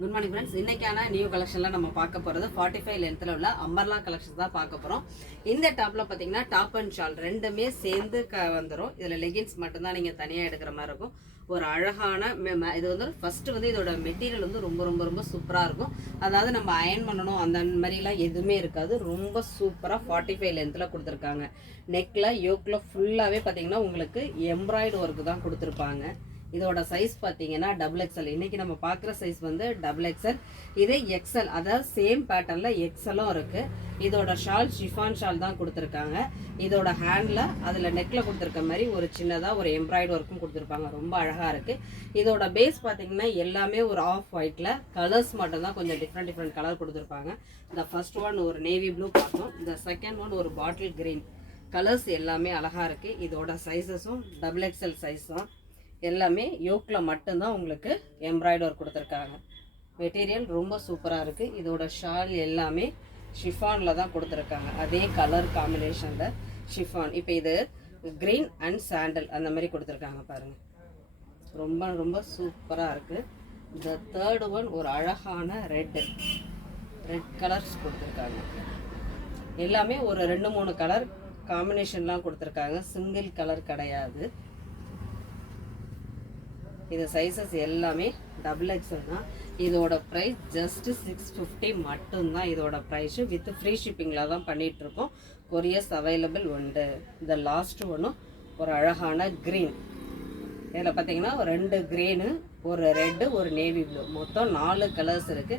Good morning friends. இன்னைக்கான new கலெக்ஷன்ல நம்ம பார்க்க போகிறது 45 லென்த்தில் உள்ள அம்பர்லா கலெக்ஷன் தான் பார்க்க போகிறோம். இந்த டாப்பில் பார்த்தீங்கன்னா டாப் அண்ட் ஷால் ரெண்டுமே சேர்ந்து வந்துடும். இதில் லெகின்ஸ் மட்டும்தான் நீங்கள் தனியாக எடுக்கிற மாதிரி இருக்கும். ஒரு அழகான இது வந்து ஃபஸ்ட்டு வந்து இதோட மெட்டீரியல் வந்து ரொம்ப ரொம்ப ரொம்ப சூப்பராக இருக்கும். அதாவது நம்ம அயன் பண்ணணும் அந்த மாதிரிலாம் எதுவுமே இருக்காது. ரொம்ப சூப்பராக 45 லென்த்தில் கொடுத்துருக்காங்க. நெக்கில் யோக்கில் ஃபுல்லாகவே பார்த்தீங்கன்னா உங்களுக்கு எம்ப்ராய்டு ஒர்க்கு தான் கொடுத்துருப்பாங்க. இதோட சைஸ் பார்த்தீங்கன்னா XXL. இன்னைக்கு நம்ம பார்க்குற சைஸ் வந்து XXL. இதே XL, அதாவது சேம் பேட்டர்னில் எக்ஸலும் இருக்குது. இதோட ஷால் ஷிஃபான் ஷால் தான் கொடுத்துருக்காங்க. இதோட ஹேண்டில் அதில் நெக்கில் கொடுத்துருக்க மாதிரி ஒரு சின்னதாக ஒரு எம்ப்ராய்டு ஒர்க்கும் கொடுத்துருப்பாங்க. ரொம்ப அழகாக இருக்குது. இதோட பேஸ் பார்த்தீங்கன்னா எல்லாமே ஒரு ஆஃப் ஒயிட்டில், கலர்ஸ் மட்டும்தான் கொஞ்சம் டிஃப்ரெண்ட் கலர் கொடுத்துருப்பாங்க. இந்த ஃபர்ஸ்ட் ஒன் ஒரு நேவி ப்ளூ பார்த்தோம். இந்த செகண்ட் ஒன் ஒரு பாட்டில் கிரீன். கலர்ஸ் எல்லாமே அழகாக இருக்குது. இதோட சைஸஸும் XXL சைஸ் தான். எல்லாமே யோக்கில் மட்டும்தான் உங்களுக்கு எம்ப்ராய்டு ஒர்க் கொடுத்துருக்காங்க. மெட்டீரியல் ரொம்ப சூப்பராக இருக்குது. இதோட ஷால் எல்லாமே ஷிஃபானில் தான் கொடுத்துருக்காங்க. அதே கலர் காம்பினேஷனில் ஷிஃபான். இப்போ இது க்ரீன் அண்ட் சாண்டல் அந்த மாதிரி கொடுத்துருக்காங்க பாருங்கள். ரொம்ப ரொம்ப சூப்பராக இருக்குது. இந்த தேர்டு ஒன் ஒரு அழகான ரெட் கலர்ஸ் கொடுத்துருக்காங்க. எல்லாமே ஒரு 2-3 கலர் காம்பினேஷன்லாம் கொடுத்துருக்காங்க. சிங்கிள் கலர் கிடையாது. இது சைஸஸ் எல்லாமே XXL தான். இதோட ப்ரைஸ் ஜஸ்ட் 650 மட்டும்தான். இதோட ப்ரைஸு வித் ஃப்ரீ ஷிப்பிங்கில் தான் பண்ணிகிட்ருக்கோம். கொரியர்ஸ் அவைலபிள் உண்டு. இந்த லாஸ்ட் ஒன்றும் ஒரு அழகான க்ரீன். இதில் பார்த்தீங்கன்னா 2 க்ரீனு, ஒரு ரெட்டு, ஒரு நேவி ப்ளூ, மொத்தம் 4 கலர்ஸ் இருக்குது.